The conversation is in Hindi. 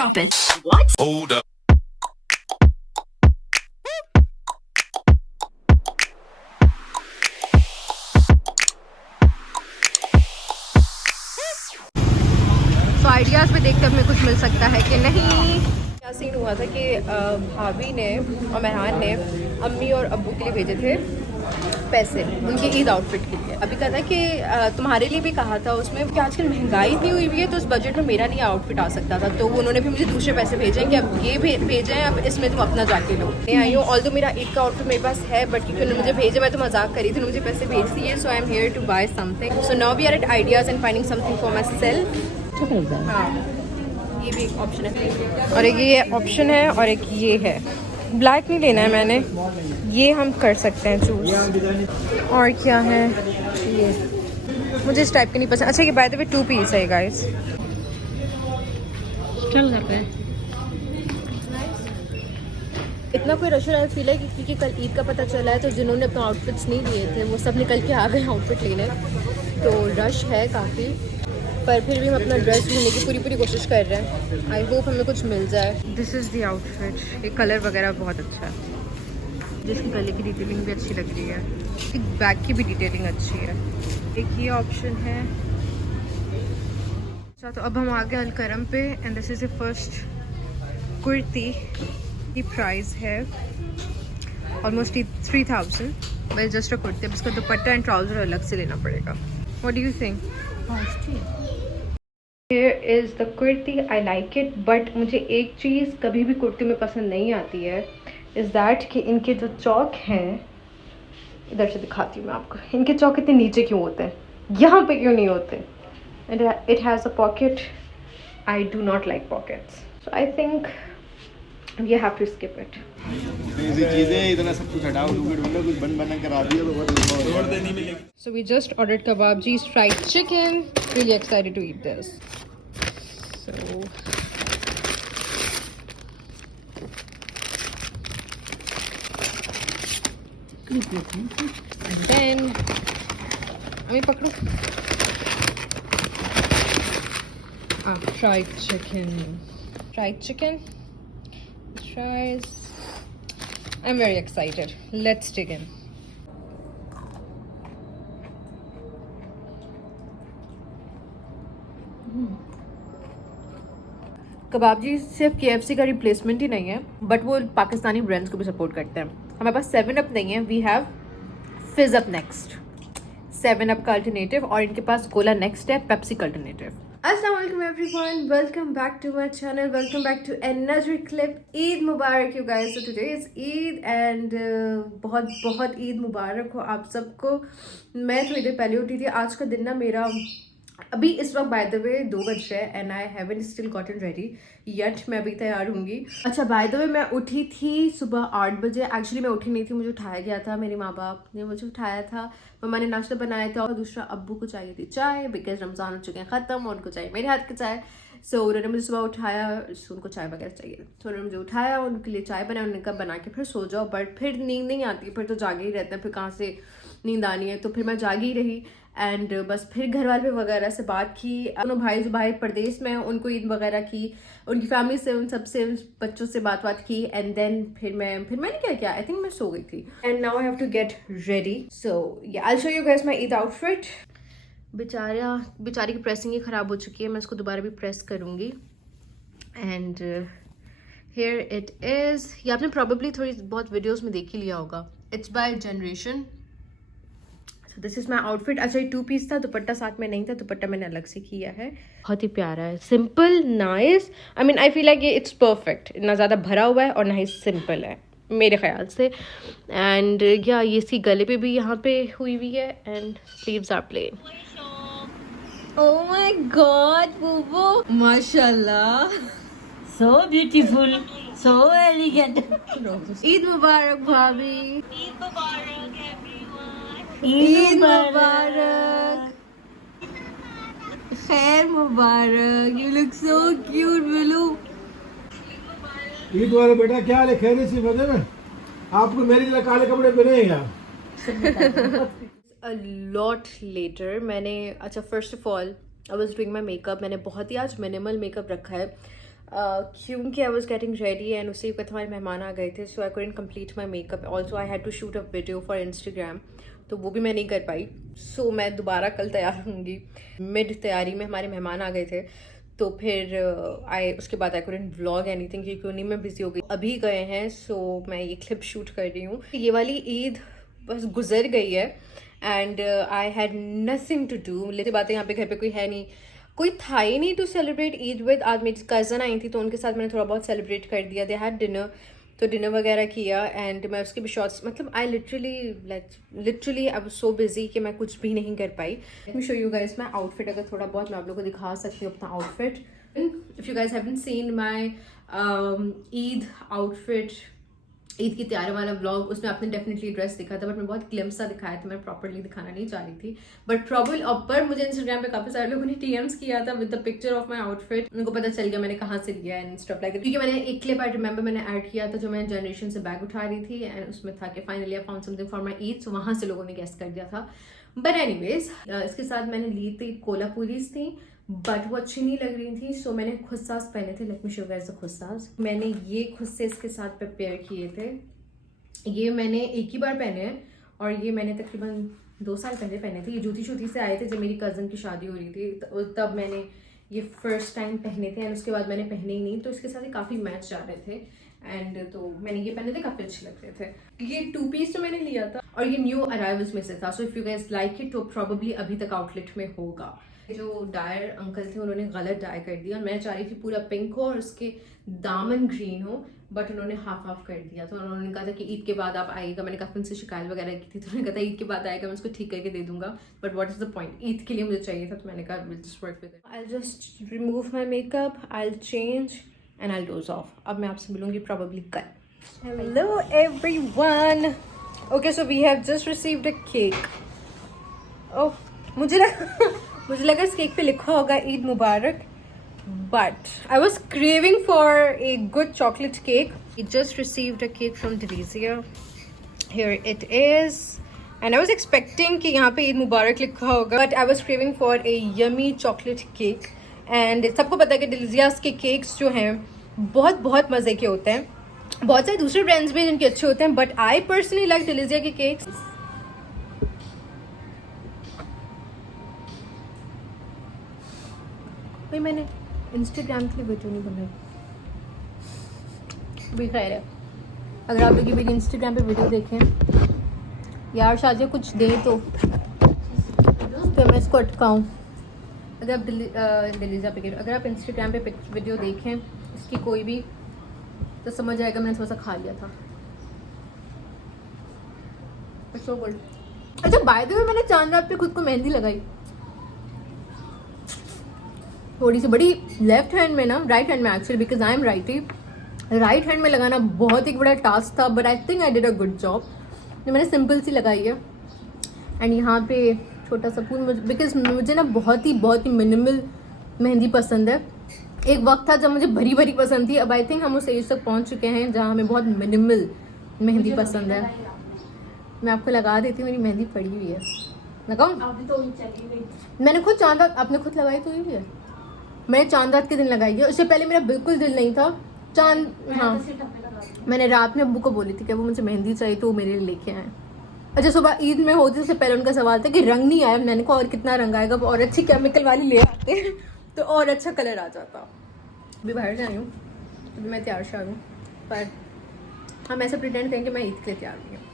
Drop it. What? Hold up. तो आइडियाज़ में देखते हमें कुछ मिल सकता है कि नहीं। क्या सीन हुआ था कि भाभी ने और मेहरान ने अम्मी और अब्बू के लिए भेजे थे पैसे उनके ईद आउटफिट के लिए। अभी कहता है कि तुम्हारे लिए भी कहा था उसमें कि आजकल महंगाई इतनी हुई हुई है तो उस बजट में मेरा नहीं आउटफिट आ सकता था, तो उन्होंने भी मुझे दूसरे पैसे भेजे कि अब ये भेजे हैं, अब इसमें तुम अपना जाके लो। मैं आई हूँ, ऑल तो मेरा ईद का आउटफिट मेरे पास है, बट क्योंकि उन्होंने मुझे भेजे, मैं तो मजाक करी थी, मुझे पैसे भेज दिए। So I am here to buy something. So now we are at ideas and finding something for myself. हाँ, ये भी एक ऑप्शन है और एक ये ऑप्शन है और एक ये है। ब्लैक नहीं लेना है मैंने, ये हम कर सकते हैं चूज। और क्या है ये, मुझे इस टाइप के नहीं पसंद। अच्छा, ये बाय द वे 2 पीस है गाइस। चल जाते हैं। इतना कोई रश रहा है फील है कि क्योंकि कल ईद का पता चला है तो जिन्होंने अपने आउटफिट्स नहीं लिए थे वो सब निकल के आ गए आउटफिट लेने, तो रश है काफ़ी। पर फिर भी हम अपना ड्रेस ढूंढने की पूरी कोशिश कर रहे हैं। आई होप हमें कुछ मिल जाए। This is the outfit. ये कलर वगैरह बहुत अच्छा है, जिसकी गले की डिटेलिंग भी अच्छी लग रही है, एक बैक की भी डिटेलिंग अच्छी है। एक ये ऑप्शन है। अच्छा, तो अब हम आ गए अलकरम पे and this is the first kurti की प्राइस है almost 3000, but just a kurti. अब इसका दुपट्टा एंड ट्राउज़र अलग से लेना पड़ेगा। What do you think? Here is the kurti, I like it, but मुझे एक चीज़ कभी भी कुर्ती में पसंद नहीं आती है, इज़ दैट कि इनके जो चौक हैं, इधर से दिखाती हूँ मैं आपको, इनके चौक इतने नीचे क्यों होते हैं, यहाँ पे क्यों नहीं होते? It has a pocket. I do not like pockets, so I think we have to skip it. ऐसी चीजें इतना सब कुछ हटाओ, ढूंढो कुछ बन करा दिया तो बहुत छोड़ देनी मिलेगी। So we just ordered Kebabji's fried chicken. Really excited to eat this. So and then Ami pakdo. Fried chicken. Fried chicken. Let's try. I'm very excited. Let's dig in. कबाबजी सिर्फ KFC का रिप्लेसमेंट ही नहीं है, बट वो पाकिस्तानी ब्रांड्स को भी सपोर्ट करते हैं। हमारे पास 7up नहीं है, we have fizz up next, 7up का अल्टरनेटिव, और इनके पास कोला नेक्स्ट है, पेप्सी का अल्टरनेटिव। अस्सलाम वालेकुम everyone, welcome back to my channel, welcome back to another clip. Eid मुबारक you guys. So today is Eid and बहुत ईद मुबारक हो आप सबको। मैं थोड़ी देर पहले उठी थी। आज का दिन ना मेरा अभी इस वक्त बाय द वे 2 बज रहे हैं and I haven't still gotten ready yet. मैं अभी तैयार होंगी। अच्छा, बाय द वे मैं उठी थी सुबह 8 बजे। एक्चुअली मैं उठी नहीं थी, मुझे उठाया गया था, मेरे माँ बाप ने मुझे उठाया था। मम्मा ने नाश्ता बनाया था और दूसरा अब्बू को चाहिए थी चाय, बिकॉज रमज़ान हो चुके हैं ख़त्म और उनको चाहिए मेरे हाथ की चाय। सो उन्होंने मुझे सुबह उठाया, उनको चाय वगैरह चाहिए, तो उन्होंने मुझे उठाया, उनके लिए चाय बनाया, उन्होंने कहा बना के फिर सो जाओ, बट फिर नींद नहीं आती, फिर तो जागे ही रहते हैं, फिर कहाँ से नींद आनी है। तो फिर मैं जागी रही एंड बस फिर घर वाले वगैरह से बात की। दोनों भाई जो भाई प्रदेश में हैं उनको ईद वगैरह की, उनकी फैमिली से, उन सबसे बच्चों से बात की एंड देन फिर मैंने क्या किया, आई थिंक मैं सो गई थी। And now I have to get ready. So yeah I will show you guys my Eid outfit. बेचारी की प्रेसिंग ही ख़राब हो चुकी है, मैं इसको दोबारा भी प्रेस करूँगी। And here it is. ये आपने प्रॉबेबली थोड़ी बहुत वीडियोज़ में देख ही लिया होगा। It's by generation. So this is my outfit. अच्छा, ये 2 पीस था, दुपट्टा साथ में नहीं था, दुपट्टा मैंने अलग से किया है। बहुत ही प्यारा है, simple, nice. I mean I feel like ये इट्स परफेक्ट, ना ज़्यादा भरा हुआ है और ना ही सिंपल है मेरे ख्याल से। एंड या ये इसकी गले पे भी यहाँ पे हुई हुई है and sleeves are plain. Oh my God Bubu, माशाल्लाह, So beautiful, so elegant. Eid मुबारक भाभी। Eid Mubarak, everyone. ईद मुबारक, खैर मुबारक। You look so cute Billu. Eid वाले बेटा क्या हाल है, खैर सी मजे में? आपको मेरी तरह काले कपड़े पहने हैं यार। A lot later मैंने, अच्छा first of all I was doing my makeup. मैंने बहुत ही आज मिनिमल मेकअप रखा है। क्योंकि I was getting ready and उसी वक्त हमारे मेहमान आ गए थे, so I couldn't complete my makeup. Also I had to shoot a video for Instagram, तो वो भी मैं नहीं कर पाई। सो मैं दोबारा कल तैयार होंगी। मिड तैयारी में हमारे मेहमान आ गए थे, तो फिर उसके बाद आई कुडंट व्लॉग एनीथिंग क्योंकि उन्हीं में बिजी हो गई। अभी गए हैं, सो मैं ये क्लिप शूट कर रही हूँ। ये वाली ईद बस गुजर गई है and I had nothing to do. लेते बातें यहाँ पे घर पे कोई है नहीं, कोई था ही नहीं टू सेलिब्रेट ईद विद। आज मेरी कज़न आई थी तो उनके साथ मैंने थोड़ा बहुत सेलिब्रेट कर दिया। दे हैड डिनर, तो डिनर वगैरह किया एंड मैं उसके भी शॉर्ट्स, मतलब I literally I was so busy कि मैं कुछ भी नहीं कर पाई। Let me show you guys my outfit. अगर थोड़ा बहुत मैं आप लोगों को दिखा सकती हूँ अपना outfit. If you guys haven't seen my Eid outfit, Eid की तैयारी वाला व्लॉग, उसमें आपने डेफिनेटली ड्रेस दिखा था, बट मैं बहुत ग्लिम्स सा दिखाया था, मैं प्रॉपर्ली दिखाना नहीं चाह रही थी। बट प्रॉब्लम पर मुझे इंस्टाग्राम पे काफी सारे लोगों ने DMs किया था with the picture of my outfit. उनको पता चल गया मैंने कहाँ से लिया एंड स्टफ लाइक दैट। क्योंकि मैंने एक क्लिप आई रिमेंबर मैंने ऐड किया था जो मैं जनरेशन से बैग उठा रही थी एंड उसमें था कि finally I found something for my Eid, so वहाँ से लोगों ने गेस कर दिया था। बट एनीवेज इसके साथ मैंने ली थी कोल्हापुरीज थी, बट वो अच्छी नहीं लग रही थी, सो मैंने खुस्सास पहने थे। Let me show guys the खुस्सास। मैंने ये खुस्से इसके साथ प्रिपेयर किए थे। ये मैंने एक ही बार पहने हैं और ये मैंने तकरीबन 2 साल पहले पहने थे। ये जूती शूती से आए थे जब मेरी कज़न की शादी हो रही थी, तब मैंने ये फर्स्ट टाइम पहने थे एंड उसके बाद मैंने पहने ही नहीं, तो इसके साथ ये काफ़ी मैच जा रहे थे एंड तो मैंने ये पहने थे, काफ़ी अच्छे लग रहे थे। ये 2 पीस तो मैंने लिया था और ये न्यू अराइवल्स में से था, so if you guys like it तो प्रॉबेबली अभी तक आउटलेट में होगा। जो डायर अंकल थे उन्होंने गलत डाई कर दिया। मैं चाह रही थी पूरा पिंक हो और उसके दामन ग्रीन हो, बट उन्होंने हाफ हाफ कर दिया। तो उन्होंने कहा था कि ईद के बाद आप आएगा। मैंने काफ़ी उनसे शिकायत वगैरह की थी, तो उन्होंने कहा था ईद के बाद आएगा, मैं उसको ठीक करके दे दूंगा। But what is the point, Eid के लिए मुझे चाहिए था, तो मैंने कहा will just work with it. I just remove my makeup, I change and I doze off. अब मैं आपसे मिलूंगी प्रॉबेबली कल। Hello everyone. Okay, so we have just received a cake. Oh, मुझे लगा इस केक पे लिखा होगा ईद मुबारक, but I was craving for a good chocolate cake. We just received a cake from Delizia. Here it is. And I was expecting कि यहाँ पे ईद मुबारक लिखा होगा, but I was craving for a yummy chocolate cake. And सबको पता है कि Delizia's के केक्स जो हैं बहुत मज़े के होते हैं। बहुत सारे दूसरे ब्रांड्स भी जिनके अच्छे होते हैं, but I personally like Delizia के केक्स। भाई मैंने इंस्टाग्राम के लिए वीडियो नहीं बनाई, भी खैर है। अगर आप लोग ये मेरी इंस्टाग्राम पे वीडियो देखें, यार शादी कुछ दें तो मैं इसको अटकाऊँ। अगर आप डिलीजा पे, अगर आप इंस्टाग्राम पे वीडियो देखें इसकी कोई भी, तो समझ आएगा मैंने थोड़ा सा खा लिया था। So good. अच्छा, बाय द वे मैंने चांद रात पे खुद को मेहंदी लगाई, थोड़ी सी बड़ी लेफ्ट हैंड में ना, राइट हैंड में actually, because I am righty. Right hand में लगाना बहुत ही बड़ा टास्क था, but I think I did a good job. जो मैंने सिंपल सी लगाई है एंड यहाँ पे छोटा सा फूल, बिकॉज मुझे ना बहुत ही मिनिमल मेहंदी पसंद है। एक वक्त था जब मुझे भरी भरी पसंद थी, अब आई थिंक हम उस एज तक पहुँच चुके हैं जहाँ हमें बहुत मिनिमल मेहंदी पसंद है। मैं आपको लगा देती हूँ, मेरी मेहंदी पड़ी हुई है, लगाऊँ? मैंने खुद चांद रात आपने खुद लगाई तो हुई है, मैंने चांद रात के दिन लगाई है। उससे पहले मेरा बिल्कुल दिल नहीं था चांद। हाँ, मैंने रात में अब्बू को बोली थी कि वो मुझे मेहंदी चाहिए तो वो मेरे लिए लेके आए। अच्छा, सुबह ईद में होती उससे पहले उनका सवाल था कि रंग नहीं आया। मैंने कहा और कितना रंग आएगा, और अच्छी केमिकल वाली ले आते तो और अच्छा कलर आ जाता। अभी बाहर जा रही हूँ, अभी मैं तैयार शा हूँ, पर हम ऐसे प्रिटेंड करें कि मैं ईद के लिए तैयार हुई हूँ।